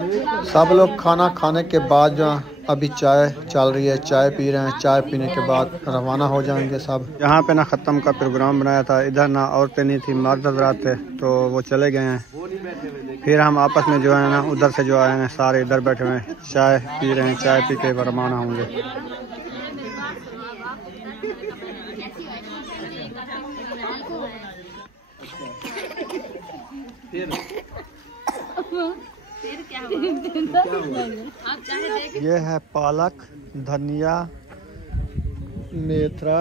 सब लोग खाना खाने के बाद जो अभी चाय चल रही है, चाय पी रहे हैं। चाय पीने के बाद रवाना हो जाएंगे सब। यहाँ पे ना ख़त्म का प्रोग्राम बनाया था, इधर ना औरतें नहीं थी, मर्द हज़रात थे, तो वो चले गए हैं। फिर हम आपस में जो है ना उधर से जो आए हैं सारे इधर बैठे हुए हैं, चाय पी रहे हैं। चाय पी के रवाना होंगे। ये है पालक, धनिया, मेथरा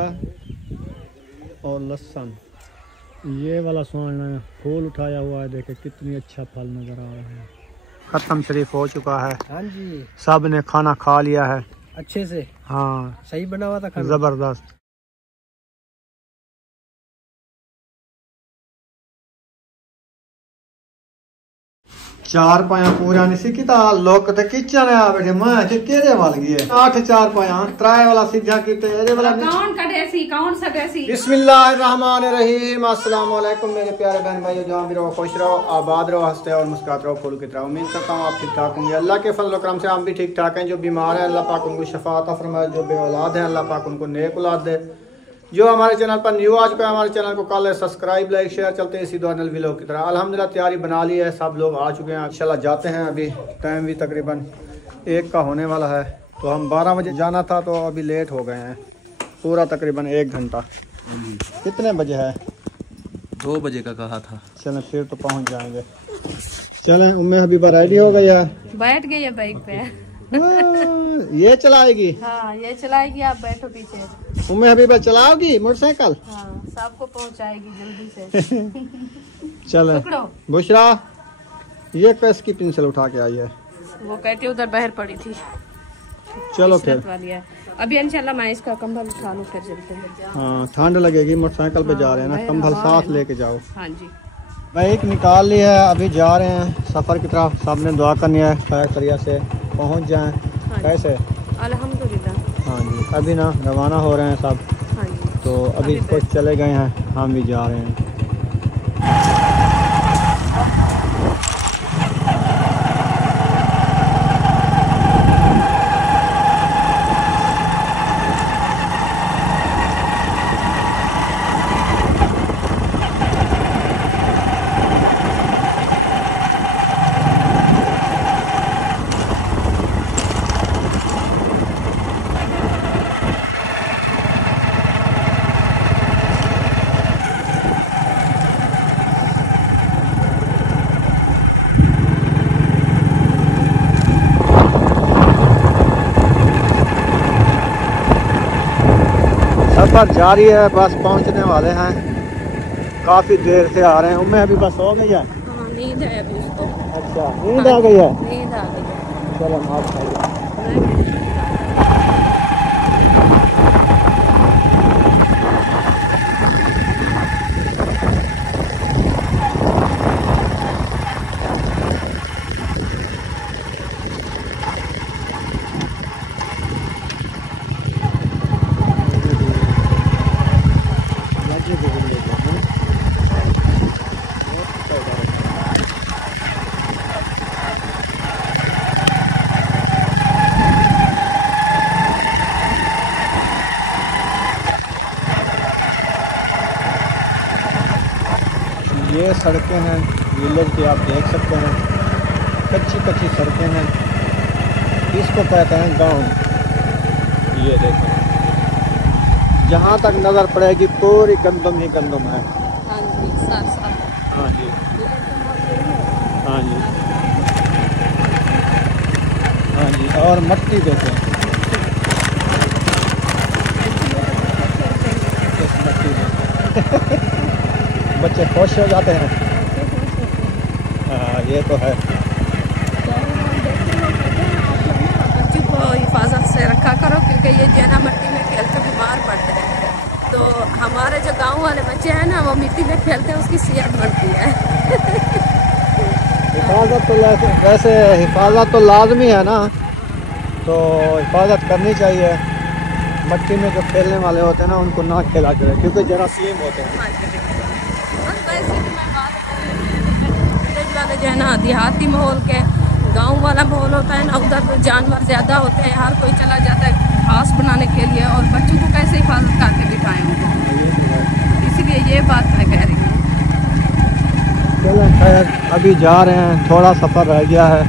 और लहसुन। ये वाला सोना फूल उठाया हुआ है, देखे कितनी अच्छा फल नजर आ रहा है। खत्म शरीफ हो चुका है। हाँ जी, सब ने खाना खा लिया है अच्छे से। हाँ, सही बना हुआ था खाना, जबरदस्त। चार पाया पूरा नहीं सीखी था लोग तो किचन आ बैठे मैं के केरे वाल गए 8 4 पाया त्राय वाला सीधा कीते एरे वाला कौन सा देसी। बिस्मिल्लाहिर्रहमानिर्रहीम। अस्सलाम वालेकुम मेरे प्यारे बहन भाइयों, जहाँ भी रहो खुश रहो, आबाद रहो, हंसते और मुस्कुराते रहो, फूल की तरह। उम्मीद करता हूँ आप ठीक ठाक होंगे। अल्लाह के फजल व करम से हम भी ठीक ठाक हैं। जो बीमार है अल्लाह पाक उनको शफा अता फरमाए, जो बे औलाद है अल्लाह पाक उनको नेक औलाद दे। जो हमारे चैनल पर न्यू आज पे हमारे चैनल को कल सब्सक्राइब लाइक शेयर चलते हैं इसी दौरान व्लॉग की तरह। अल्हम्दुलिल्लाह तैयारी बना ली है, सब लोग आ चुके हैं। इंशाल्लाह जाते हैं। अभी टाइम भी तकरीबन 1 का होने वाला है, तो हम 12 बजे जाना था तो अभी लेट हो गए हैं पूरा तकरीबन 1 घंटा। कितने बजे है? 2 बजे का कहा था। चलें फिर तो पहुँच जाएंगे। चलें, उम्मे हबीबा रेडी हो गई है, बैठ गई है बाइक पे। ये चलाएगी? हाँ ये चलाएगी, आप बैठो पीछे। उम्मे हबीबा चलाओगी मोटरसाइकिल? हाँ, सबको पहुंचाएगी जल्दी से। चले बुशरा, ये कैस की पेंसिल उठा के आई है? वो कहती उधर बाहर पड़ी थी। चलो फिर वाली है। अभी इंशाल्लाह मैं इसका कंबल उठा लूं, फिर चलते हैं। हाँ, ठंड लगेगी, मोटरसाइकिल पे जा रहे हैं ना, कंबल साथ लेके जाओ। हाँ जी, बाइक निकाल ली है, अभी जा रहे हैं सफ़र की तरफ। सबने दुआ करनी है खैर खैरिया से पहुंच जाएं। हाँ, कैसे? अल्हम्दुलिल्लाह। हाँ जी, अभी ना रवाना हो रहे हैं सब। हाँ जी, तो अभी कुछ चले गए हैं, हम भी जा रहे हैं। सफर जारी है, बस पहुंचने वाले हैं। काफी देर से आ रहे हैं। उम्मीद अभी बस हो गई है? हाँ, नींद है अभी उसको। अच्छा, नींद आ गई है? नींद आ गई है। चलो माफ खाइए। ये सड़कें हैं विलेज की, आप देख सकते हैं कच्ची कच्ची सड़कें हैं। इसको कहते हैं गांव। ये देखें, जहाँ तक नज़र पड़ेगी पूरी गंदम ही गंदम है। हाँ जी, साफ साफ। हाँ जी, हाँ जी, हाँ जी। और मट्टी देखें, इस मट्टी में बच्चे खुश हो जाते हैं। हाँ, ये तो है। बच्चों को हिफाजत से रखा करो, क्योंकि ये जना मिट्टी में खेल कर बीमार पड़ते हैं। तो हमारे जो गांव वाले बच्चे हैं ना, वो मिट्टी में खेलते हैं, उसकी सेहत बढ़ती है। हिफाजत तो वैसे हिफाजत तो लाजमी है ना, तो हिफाजत करनी चाहिए। मिट्टी में जो खेलने वाले होते हैं ना, उनको ना खेला करें, क्योंकि जरासीम होते हैं। वाले जो है ना देहाती माहौल के, गांव वाला माहौल होता है ना, उधर तो जानवर ज़्यादा होते हैं, हर कोई चला जाता है घास बनाने के लिए, और बच्चों को कैसे हिफाजत करके बिठाएं उनको, इसीलिए ये बात मैं कह रही हूँ। चलो खैर, अभी जा रहे हैं, थोड़ा सफ़र रह गया है,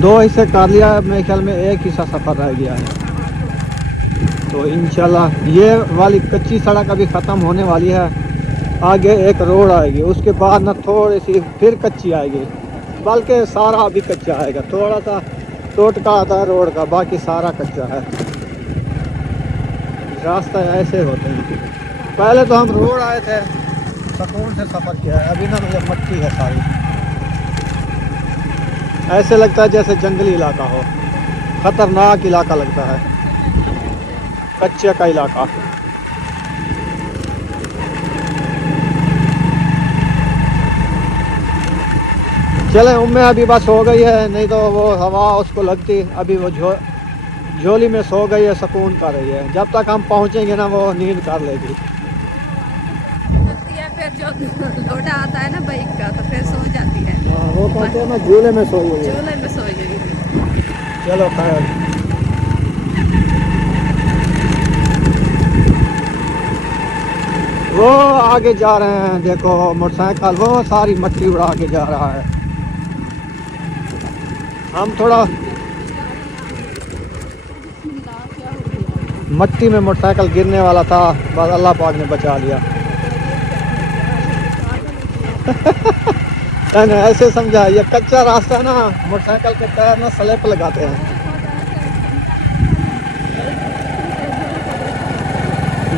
2 हिस्से कर लिया है, मेरे ख्याल में 1 हिस्सा सफ़र रह गया है। तो इंशाल्लाह ये वाली कच्ची सड़क अभी ख़त्म होने वाली है, आगे एक रोड आएगी, उसके बाद ना थोड़ी सी फिर कच्ची आएगी, बल्कि सारा अभी कच्चा आएगा, थोड़ा सा टोटका आता है रोड का, बाकी सारा कच्चा है। रास्ता ऐसे होते हैं। पहले तो हम रोड आए थे, सुकून से सफ़र किया है, अभी ना मुझे मट्टी है सारी, ऐसे लगता है जैसे जंगली इलाका हो, ख़तरनाक इलाका लगता है, कच्चे का इलाका। चले उम्मीद अभी बस हो गई है, नहीं तो वो हवा उसको लगती, अभी वो झोली में सो गई है, सुकून कर रही है, जब तक हम पहुंचेंगे ना वो नींद कर लेगी। फिर जो लोटा आता है ना बाइक का, तो फिर सो जाती है, वो कहते हैं ना झूले में सोई हुई है, झूले में सोई हुई। चलो खैर, वो आगे जा रहे हैं, देखो मोटरसाइकिल वो सारी मट्टी उड़ा के जा रहा है। हम थोड़ा मट्टी में मोटरसाइकिल गिरने वाला था, बस अल्लाह पाक ने बचा लिया। मैंने ऐसे समझा, ये कच्चा रास्ता है ना, मोटरसाइकिल के टायर ना स्लिप लगाते हैं।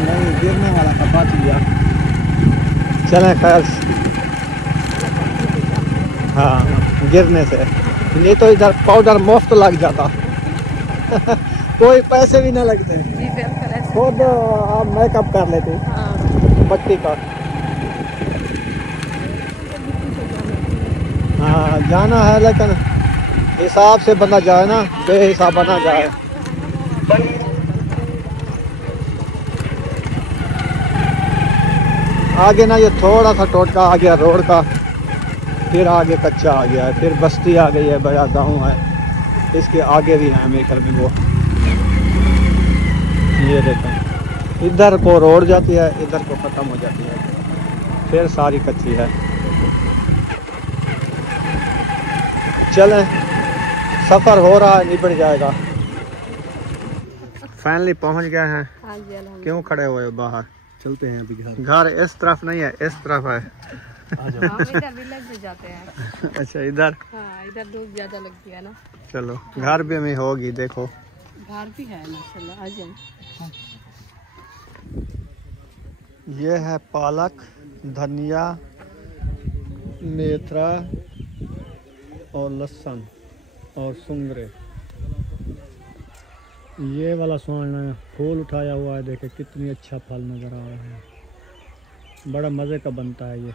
नहीं गिरने वाला था, बच गया। चलें खैर, हाँ गिरने से, नहीं तो इधर पाउडर मुफ्त लग जाता। कोई पैसे भी ना लगते, खुद आप मेकअप कर लेते मट्टी का। हाँ जाना है, लेकिन हिसाब से बंदा जाए ना, बेहिसाब बना जाए। आगे ना ये थोड़ा सा टोटका आ गया रोड का, फिर आगे कच्चा आ गया है, फिर बस्ती आ गई है, बड़ा गांव है, इसके आगे भी है मेरे घर में वो। ये देखें, इधर को रोड जाती है, इधर को ख़त्म हो जाती है, फिर सारी कच्ची है। चलें, सफ़र हो रहा है, निपट जाएगा। फाइनली पहुंच गए हैं। क्यों खड़े हुए बाहर? चलते हैं अभी घर। घर इस तरफ नहीं है, इस तरफ है। इधर विलेज में जाते हैं। अच्छा इधर? हाँ, इधर धूप ज्यादा लगती है ना। चलो घर भी में होगी, देखो घर भी है माशाल्लाह। आ जाओ। ये है पालक, धनिया, मेथरा और लहसुन और सुंगरे। ये वाला सोना फूल उठाया हुआ है, देखे कितनी अच्छा फल नज़र आ रहा है, बड़ा मज़े का बनता है ये।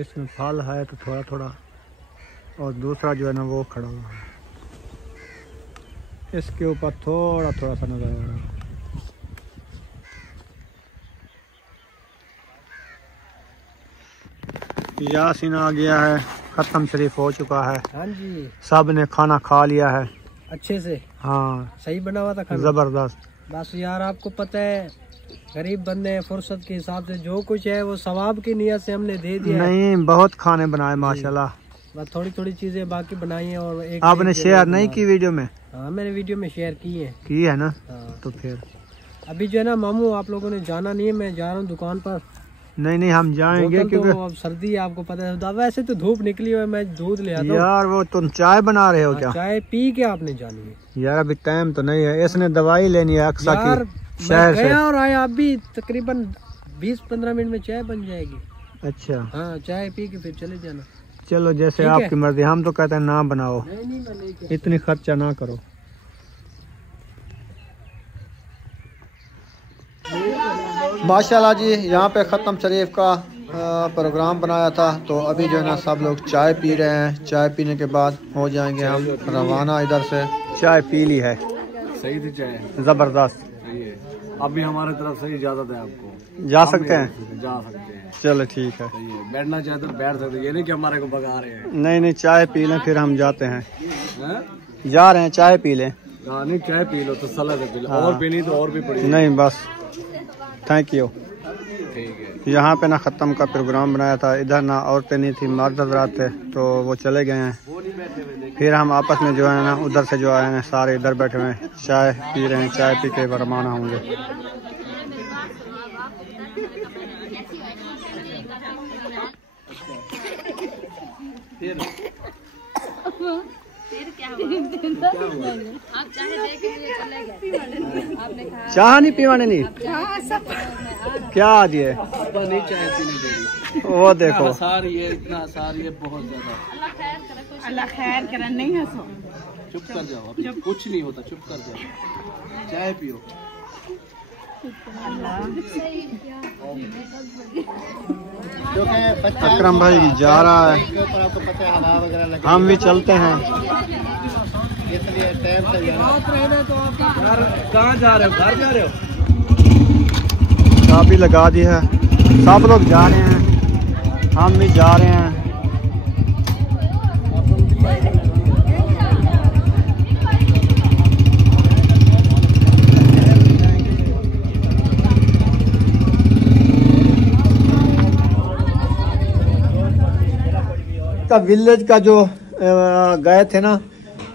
इसमें फल है तो थोड़ा थोड़ा, और दूसरा जो है ना वो खड़ा हुआ है, इसके ऊपर थोड़ा थोड़ा सा नज़र आ रहा है। यासीन आ गया है, ख़त्म शरीफ हो चुका है। हाँ जी, सब ने खाना खा लिया है अच्छे से। हाँ सही बना हुआ था खाना, जबरदस्त। बस यार आपको पता है गरीब बंदे हैं, फुर्सत के हिसाब से जो कुछ है वो सवाब की नियत से हमने दे दिया। नहीं बहुत खाने बनाए माशाल्लाह। बस थोड़ी थोड़ी चीजें बाकी बनाई हैं। और एक आपने शेयर नहीं की वीडियो में? हाँ मैंने वीडियो में शेयर की है ना। हाँ। तो फिर अभी जो है ना मामू, आप लोगों ने जाना नहीं है, मैं जा रहा हूँ दुकान पर। नहीं हम जाएंगे क्योंकि तो अब सर्दी है, आपको पता है। वैसे तो धूप निकली हुई है, मैं दूध ले आता हूँ। यार वो तुम चाय बना रहे हो क्या? चाय पी के आपने जानी है यार, अभी टाइम तो नहीं है। इसने दवाई लेनी है अक्सा की शहर से। और आया अभी तकरीबन 20-15 मिनट में चाय बन जाएगी। अच्छा हाँ, चाय पी के फिर चले जाना। चलो जैसे आपकी मर्जी, हम तो कहते हैं ना बनाओ, नहीं इतनी खर्चा ना करो। माशाल्लाह जी, यहाँ पे ख़त्म शरीफ का प्रोग्राम बनाया था, तो अभी जो है ना सब लोग चाय पी रहे हैं। चाय पीने के बाद हो जाएंगे हम रवाना इधर से। चाय पी ली है, सही थी चाय, ज़बरदस्त। अभी हमारे तरफ से इजाजत है आपको, जा सकते हैं? जा सकते हैं। चलो ठीक है, बैठना चाहे तो बैठ सकते हैं, ये नहीं कि हमारे को भगा रहे हैं। नहीं नहीं, चाय पी लें फिर हम जाते हैं। जा रहे हैं, चाय पी लें। नहीं चाय पी लो तो सलाद पी लो, और पीनी तो और भी पड़ी। नहीं बस, थैंक यू। ठीक है। यहाँ पे ना ख़त्म का प्रोग्राम बनाया था, इधर ना औरतें नहीं थी, मर्द हज़रात थे, तो वो चले गए हैं। फिर हम आपस में जो है ना उधर से जो आए हैं सारे इधर बैठे हुए हैं, चाय पी रहे हैं, चाय पी के रवाना होंगे। चाह नहीं पीवाने नहीं क्या आज ये नहीं चाय पीनी चाहिए। वो देखो ये इतना सारी है बहुत ज्यादा। अल्लाह खैर करे, नहीं हंसो, चुप कर जाओ, अभी कुछ नहीं होता, चुप कर जाओ, चाय पियो। अकरम भाई जा रहा है, हम भी चलते हैं। कहाँ जा रहे हो? घर जा रहे हो? चाबी लगा दी है, सब लोग जा रहे हैं, हम भी जा रहे हैं। का विलेज का जो गए थे ना,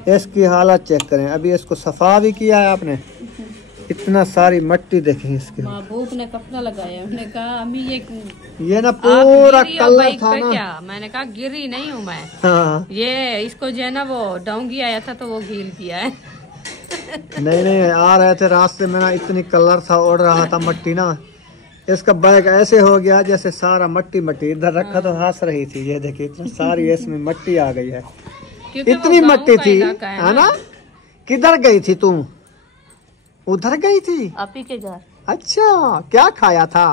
इसकी हालत चेक करें। अभी इसको सफा भी किया है आपने, इतना सारी मट्टी देखें इसके। महबूब ने कपड़ा लगाया, उन्होंने कहा अम्मी ये ना पूरा कलर था ना। क्या मैंने कहा गिरी नहीं हूँ मैं। हाँ। ये इसको जो है ना वो डोंगी आया था तो वो गील किया है। नहीं नहीं, आ रहे थे रास्ते में ना, इतनी कलर था, उड़ रहा था मट्टी ना, इसका बैग ऐसे हो गया जैसे सारा मट्टी मट्टी। इधर रखा तो हंस रही थी, ये देखिए इतनी सारी इसमें मट्टी आ गई है, इतनी मट्टी थी है ना। किधर गई थी तुम? उधर गई थी आप ही के घर। अच्छा, क्या खाया था?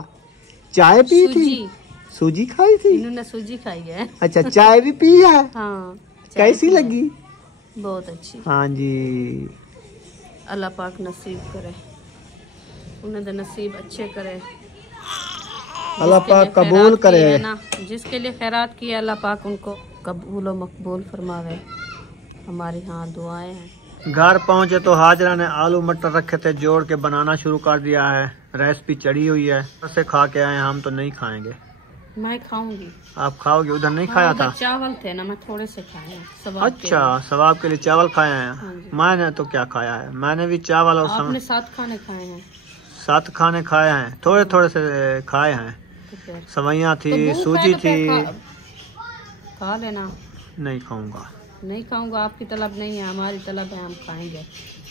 चाय पी थी? सूजी खाई थी? इन्होंने सूजी खाई है। अच्छा, चाय भी पी है? हाँ। कैसी लगी? बहुत अच्छी। हाँ जी, अल्लाह पाक नसीब करे, उन्हें तो नसीब अच्छे करे, अल्लाह पाक कबूल करे ना। जिसके लिए खैरात किया अल्लाह पाक उनको कबूल और मकबूल फरमावे। हमारी हाँ दुआएं हैं। घर पहुंचे तो हाजरा ने आलू मटर रखे थे, जोड़ के बनाना शुरू कर दिया है। रेसिपी चढ़ी हुई है, से खा के आए, हम तो नहीं खाएंगे। मैं खाऊंगी। आप खाओगे? उधर नहीं खाया था? चावल थे ना, मैं थोड़े से खाए। अच्छा, सवाब के लिए चावल खाए हैं। मैंने तो क्या खाया है, मैंने भी चावल और आपने 7 खाने खाए हैं। 7 खाने खाए हैं, थोड़े थोड़े से खाए हैं। सवैयाँ थी, सूजी थी। खा लेना। नहीं खाऊंगा। नहीं खाऊंगा, आपकी तलब नहीं है, हमारी तलब है, हम खाएंगे।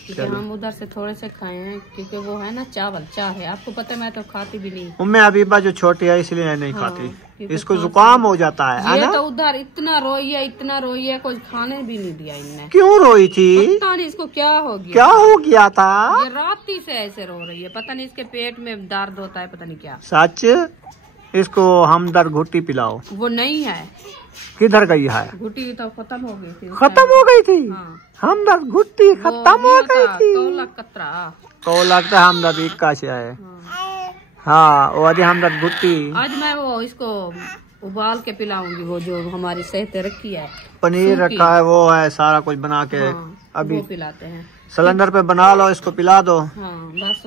क्योंकि हम उधर से थोड़े से खाए हैं, क्योंकि वो है ना चावल चाह है, आपको पता है, मैं तो खाती भी नहीं। उम्मे हबीबा जो छोटी है इसलिए नहीं खाती, इसको जुकाम हो जाता है। ये तो उधर इतना रोई है, इतना रोई है, कुछ खाने भी नहीं दिया इनने। क्यों रोई थी? पता नहीं इसको क्या हो गया। क्या हो गया था? ये राती से ऐसे रो रही है, पता नहीं इसके पेट में दर्द होता है, पता नहीं क्या। सच? इसको हमदर्द घुट्टी पिलाओ। वो नहीं है। किधर गई है? घुट्टी तो खत्म हो गई थी। खत्म हो गई थी? हाँ। हमदर्द घुट्टी खत्म हो गई थी। को लगता है हमदर्द इक्का से है। हाँ, वो अभी हमदर्द घुट्टी। आज मैं वो इसको उबाल के पिलाऊंगी, वो जो हमारी सेहत रखी है। पनीर रखा है, वो है सारा कुछ बना के। हाँ, अभी वो पिलाते हैं। सिलेंडर पे बना लो, इसको पिला दो। हाँ, बस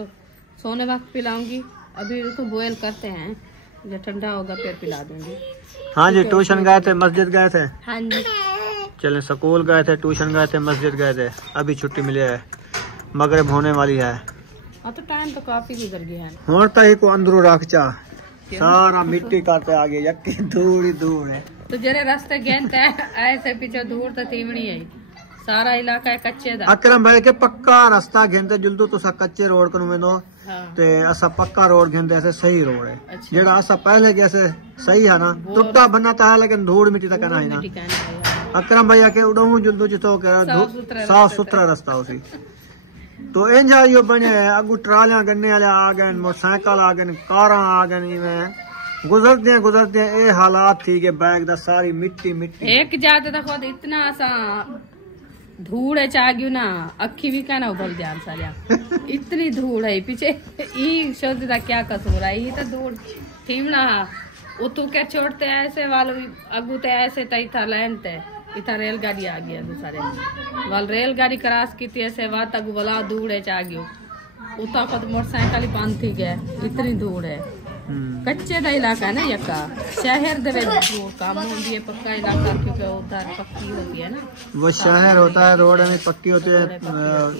सोने वक्त पिलाऊंगी। अभी उसको बॉयल करते हैं, जब ठंडा होगा फिर पिला दूंगी। हाँ जी, ट्यूशन गए थे, मस्जिद गए थे। हाँ जी, चले, स्कूल गए थे, ट्यूशन गए थे, मस्जिद गए थे, अभी छुट्टी मिली है, मगरिब होने वाली है। तो टाइम तो काफी गुजर गया है। होता ही को अंदरू रख चा, सारा मिट्टी काटे आगे, यक्की धूल ही धूल है। तो जरे रास्ते गेंद ऐसे पीछे दूर तो तीवड़ी है, सारा इलाका है कच्चे दा। अकरम भाई के पक्का रास्ता घेंते जुलदू तो कच्चे रोड को में दो। हाँ। ते असा पक्का रोड घेंते ऐसे सही रोड है। अच्छा। जेड़ा असा पहले जैसे सही है ना, टुट्टा बनता है लेकिन धूल मिट्टी तक ना है ना। अकरम भैया के उड़ू जुलदू जितो साफ सुथरा रास्ता उसी तो इंजा यो बने अगू ट्रालियां गन्ने वाले आ गए, मोटरसाइकिल आ गए, कार आ गई। गुजरते ये हालात थी कि बैग दा सारी मिट्टी मिट्टी। एक जाते तो खुद इतना सा धूड़ चाह गयू ना, अखी भी कहना उबल जान सारिया। इतनी धूड़ है पीछे ई सोचता क्या कसूर है ये तो धूड़ ठीमना उतू के छोड़ते ऐसे वालों अगू ते ऐसे तई था लाइन ते इतना रेलगाड़ी आ गया दूसरे वाल रेलगाड़ी क्रॉस की थी ऐसे बात अगू वाला धूड़ है आ गयो उता खुद मोटरसाइकिल बंद थी गए इतनी धूड़ है कच्चे दा इलाका है ना यका शहर दे काम होती है पक्का इलाका क्योंकि उधर पक्की होती है ना वो शहर होता है रोड में पक्की होती है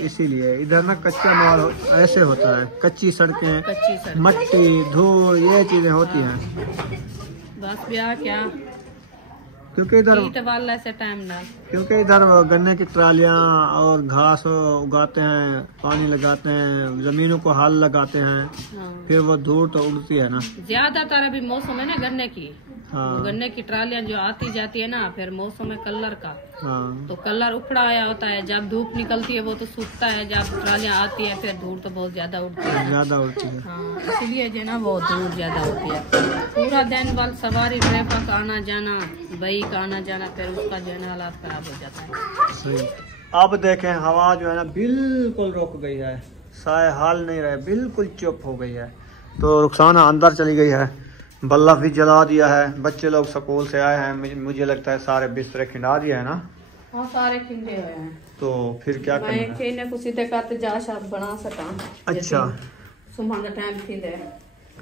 इसीलिए इधर ना कच्चा माल ऐसे होता है कच्ची सड़कें मट्टी धूल ये चीजें होती हैं बस ब्याह क्या क्योंकि इधर गन्ने की ट्रालियां और घास उगाते हैं पानी लगाते हैं जमीनों को हल लगाते हैं फिर वो धूल तो उड़ती है ना ज्यादातर अभी मौसम है ना गन्ने की हाँ। गन्ने की ट्रालियां जो आती जाती है ना फिर मौसम है कलर का हाँ। तो कलर उखड़ा आया होता है जब धूप निकलती है वो तो सूखता है जब ट्रालियां आती है फिर धूल तो बहुत ज्यादा उड़ती है हाँ, इसलिए जो ना वो धूल ज्यादा होती है पूरा दिन वाल सवारी ट्रैफिक आना जाना बाइक आना जाना फिर उसका जो है ना हालात खराब हो जाता है सही। अब देखें हवा जो है ना बिल्कुल रुक गई है साए हाल नहीं रहे बिल्कुल चुप हो गई है तो रुखसाना अंदर चली गई है बल्ब भी जला दिया है बच्चे लोग स्कूल से आए हैं मुझे लगता है सारे बिस्तर खिंडा दिए है ना हाँ सारे खिंडे हुए हैं तो फिर क्या करना कुछ करते जा बना सका अच्छा सुबह का टाइम थी दे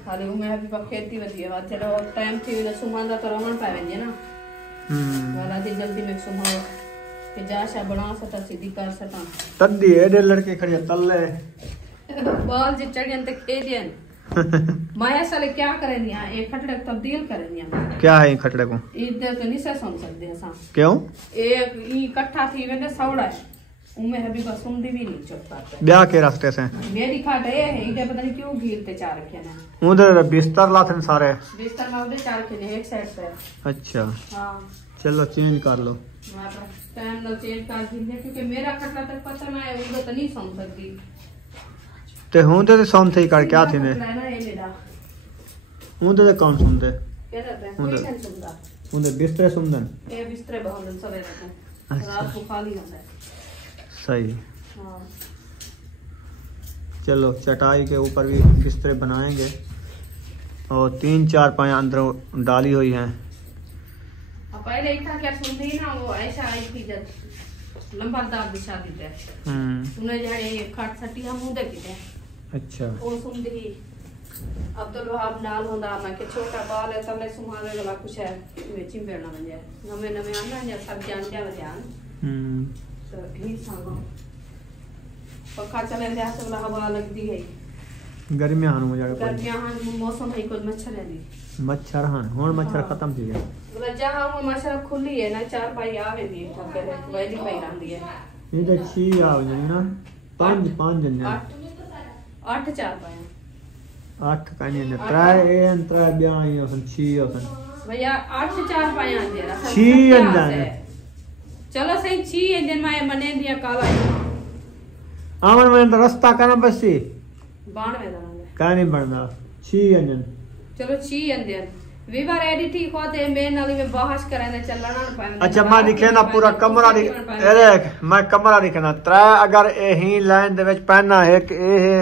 खाली मैं भी खेती होती है चलो टाइम थी सुबह तो रहना पाए ना वाला दी जल्दी में सुबह के जा बना सका सीधी कर सका तद्दी एडे लड़के खड़े तल्ले बाल जी चढ़ियन तक एडियन माया साले क्या करें यहाँ एक खटड़े को तब्दील करें यहाँ क्या है खटड़े को इधर तो नहीं से सुन सकते हैं सां क्यों एक इकट्ठा थी वेंदे सौड़ा है उमे अभी बस सुन भी नहीं चुप पाते ब्याह के रास्ते से मेरी खाट है इधर पता नहीं क्यों घीरते चार रखे ना उधर बिस्तर लाते सारे बिस्तर में उधर चार रखे ने एक साइड पे अच्छा हां चलो चेंज कर लो टाइम ना चेंज कर दीजिए क्योंकि मेरा खटड़ा तक पता ना है उधर तो नहीं सुन सकती ते हुंदे ते सुन थी कर क्या थी ने हुंदे ते कौन सुनदे क्या रहता है कोई नहीं सुनता हुंदे बिस्तर सुनदन ये बिस्तर बहुत सवेरे को रात को खाली होता है सही हां चलो चटाई के ऊपर भी बिस्तर बनाएंगे और 3-4 पाया अंदर डाली हुई हैं पहले इतना क्या सुनती ना वो ऐसा आई थी जब लंबादार बिछा दी थे सुने जाने खाट सटी हम मुंह देखी थे अच्छा वो सुनती ही अब्दुल वहाब नाल होंदा मैं के छोटा बाल है तबले सुमावे वाला कुछ है में चिंबेना बन जाए नमे नमे आना या सब जान जा जान तो ही सांगो पक्का चले जा से वाला हवा लगती है गर्मी हान हो जाएगा गर्मी हान मौसम है कोई मच्छर है नहीं मच्छर हान हुन मच्छर खत्म थी गए बोला जहां वो मच्छर खुली है ना चार पाई आवे दी ठके वैली पाई रंदी है ये तो 6 आवे ना 5 जन 8 4 पाई 8 कानी ने 3 एन 3 ब्याई और 6 और भैया 8 से 4 पाई आ दे 6 अंदर चलो सही 6 इंजन में मने दिया काला आवन में तो रास्ता करना बसी 92 दाना का नहीं बनना 6 अंजन चलो 6 अंजन विवर एडी ठीक होते मैं नाली में बहस करने चलना ना पाए अच्छा मैं दिखे ना पूरा कमरा अरे मैं कमरा दिखना 3 अगर यही लाइन दे विच पहना एक ए है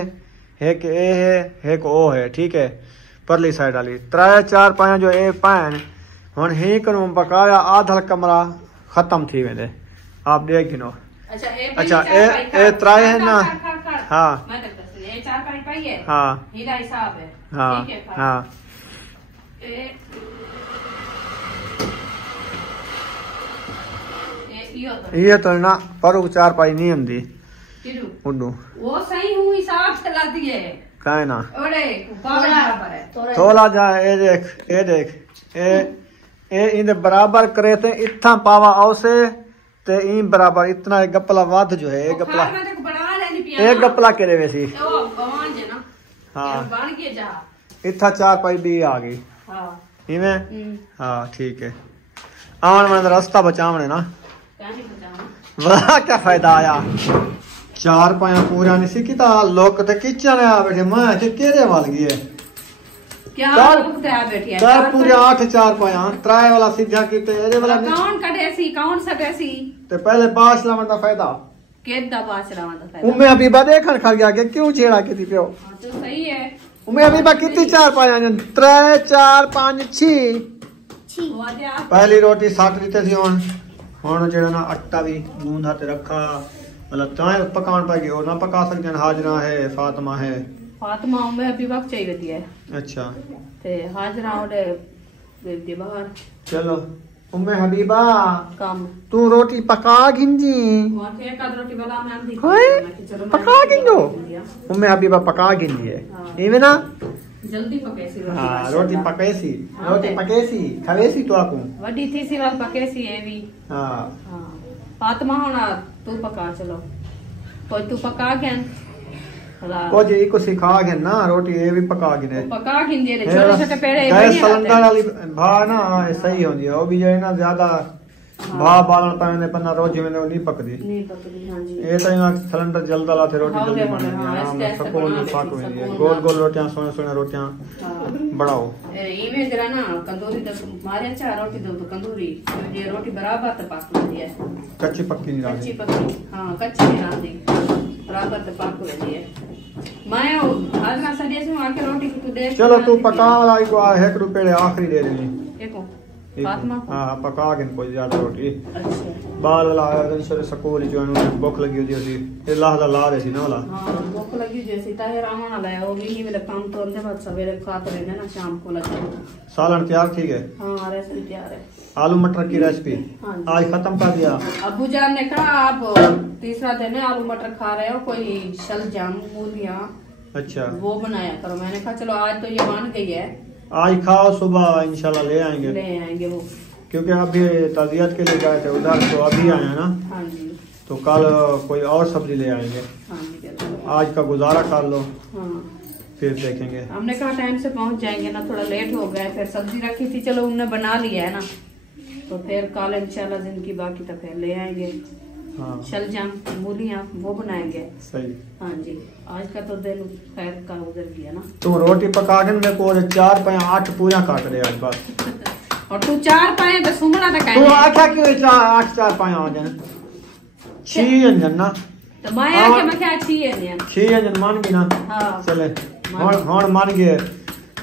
एक ए है एक ओ है ठीक है परली साइड वाली 3-4 पाया जो ए पान हुन ही कनु बकाया आधा कमरा खत्म थी वेंदे आप देख गिनो अच्छा ए 3 है ना हां मैं तो ये 4 पाई पाई है हां हीरा हिसाब है हां ठीक है हां ये तो ना पर 4 पाई नहीं आंदी उडू वो सही हूं हिसाब से ला दिए काहे ना ओरे बराबर है तोला जा ए देख ए इन बराबर करे ते इतना पावा औसे ते इन बराबर इतना गपला वाद जो है एक गपला के वैसी ओ भगवान जी ना हां बन के जा इतना 4 पाई भी आ गई हां इवें हां ठीक है आवन में रास्ता बचावने ना काहे बचावा वाह क्या फायदा आया 4 पाया पूरा नहीं सीखता लोग ते किचन आ बैठे मैं के केरे वाल गई है क्या लोग आ बैठी है 4 पूरे 8 4 पाया 3 वाला सीधा कीते एरे वाला कौन कटेसी कौन सटेसी ते पहले बाश लावन दा फायदा केदा बाचरा वाला उम्मे हबीबा देखन खा गया के क्यों छेड़ा के दी पियो तो सही है उम्मे हबीबा कितनी 4 पाया 3 4 5 6 पहली रोटी साट लीते सी हुन जेड़ा ना आटा भी गूंद हाथ रखा मतलब ताए पकान पा गयो ना पका सकदे हाजरा है फातिमा उम्मे हबीबा चाहिए दिया है अच्छा ते हाजरा ओडे दे बाहर चलो उम्मे हबीबा काम तू रोटी पका गिंजी माथे एक आध रोटी वाला मैं दी पका गिंजो उम्मे हबीबा पका गिंजी है इवे ना जल्दी पकेसी रोटी पकेसी खवेसी तो आपको वडी थी सी वाल पकेसी है भी हां फातिमा होना तू पका चलो कोई तू पका के ओ जी को सिखा के ना रोटी ये भी पका के पका के दे छोटे छोटे पेड़े गैस सिलेंडर वाली भा ना सही होंदी है वो भी जो है ना ज्यादा भा बालन पाने पन्ना रोटी में नहीं पकदी हां जी ये तो ना सिलेंडर जल्दी लाते रोटी जल्दी बन है सकोल फाक हुई है गोल रोटियां सोने रोटियां बढ़ाओ इवे जरा ना कंदूरी तो मारे चार रोटी दो तो कंदूरी ये रोटी बराबर तो पक रही है कच्ची पक्की नहीं कच्ची पक्की हां कच्ची नहीं आती बराबर तो पक रही है मैं आज ना सदिया से आके रोटी तू देख चलो तू पका वाला को 1 रुपए आखिरी दे देनी देखो फातिमा हां पका के कोई ज्यादा रोटी अच्छा बाल वाला आया सर स्कूल जो है भूख लगी होती थी ये ला दे सी ना वाला हां भूख लगी जैसे ताहे रावण वाला है वो भी नहीं मेरे काम तोड़ दे बाद सवेरे खाते रहने ना शाम को लगे सालन तैयार ठीक है हां रेसिपी तैयार है आलू मटर की रेसिपी आज खत्म कर दिया अब्बू जान ने कहा आप तीसरा दिन है आलू मटर खा रहे हो कोई शलजम मूलियां अच्छा वो बनाया करो मैंने कहा चलो आज तो ये मान गई है आज खाओ सुबह इंशाल्लाह ले आएंगे वो क्योंकि अभी ताजियत के लिए गए थे उधर तो अभी आए हैं ना हाँ जी तो कल कोई और सब्जी ले आएंगे हाँ जी आज का गुजारा कर लो हाँ फिर देखेंगे हमने कहा टाइम से पहुंच जाएंगे ना थोड़ा लेट हो गए फिर सब्जी रखी थी चलो उन्होंने बना लिया है ना तो फिर कल इंशाल्लाह जिंदगी बाकी तो फिर ले आएंगे हाँ। शलजम मूलियां वो बनाएंगे सही हाँ जी आज का तो दिन खैर का गुजर गया ना तू रोटी पका के मेरे को 4 पाए 8 पूरा काट दे आज बस और तू 4 पाए तो सुमरा तक तू आखा क्यों 8 4 पाए आ जाने 6 अंजन ना तो मैं आके मैं क्या 6 अंजन 6 अंजन मान गई ना हां चले हुन मान गए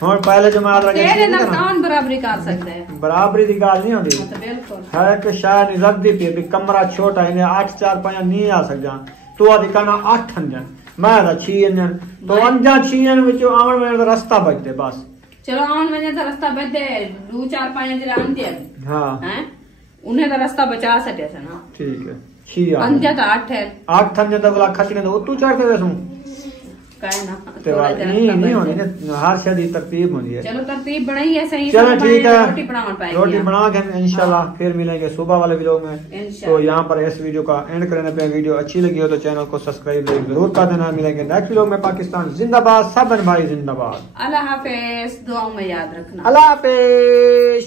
हुन पहले जमात लगे तेरे ना कौन बराबरी कर सकता है बराबरी दी गाल नहीं होंदी तो बिल्कुल है कि शायद रद्दी पे भी कमरा छोटा है 8 4 5 नहीं आ सकदा तो आदि कहना 8 अंजन मैं 6 अंजन तो अंजा 6 अंजन विच आवन में रास्ता बचदे बस चलो आवन में तो रास्ता बचदे 2 4 5 अंजन आंदे हां हैं उन्हें तो रास्ता बचा सके से ना ठीक है 6 अंजा तो 8 है 8 अंजन तो बोला खचने तो तू चढ़ते वैसू काहे ना नहीं होनी ना हर शादी तरतीब होनी है चलो तरतीब बनाई है सही चलो ठीक है रोटी बना के इंशाल्लाह फिर मिलेंगे सुबह वाले वीडियो में तो यहाँ पर इस वीडियो का एंड करने पे वीडियो अच्छी लगी हो तो चैनल को सब्सक्राइब जरूर कर देना मिलेंगे नेक्स्ट वीडियो में पाकिस्तान जिंदाबाद सबन भाई जिंदाबाद अल्लाह हाफिज दुआओं में याद रखना अल्लाह हाफिज